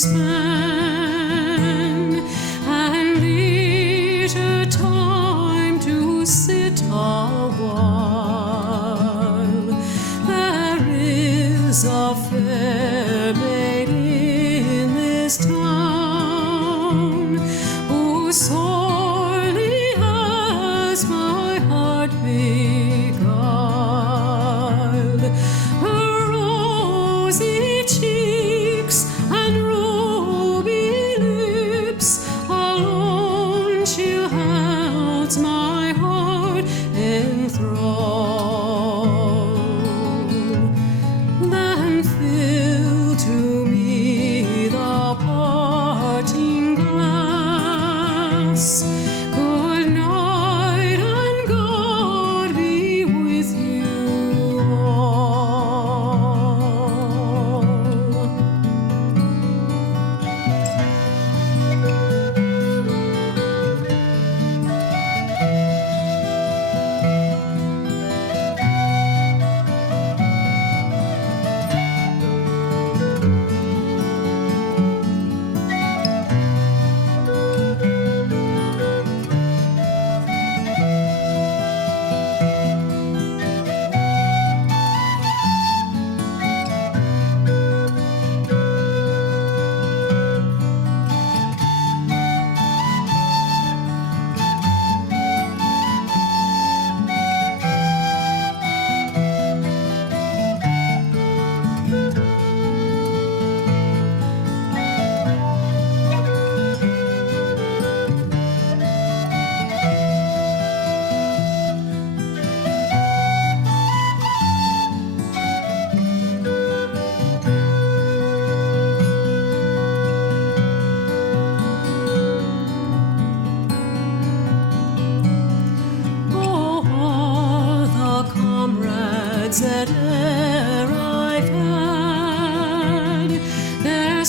span, and leisure time to sit a while. There is a fair maid in this town who sorely has my heart beguiled. Her rosy cheeks and ruby lips alone she holds my heart in thrall. Then fill to me the parting glass. Good night and God be with you all. Oh, all the comrades that e'er I've had, their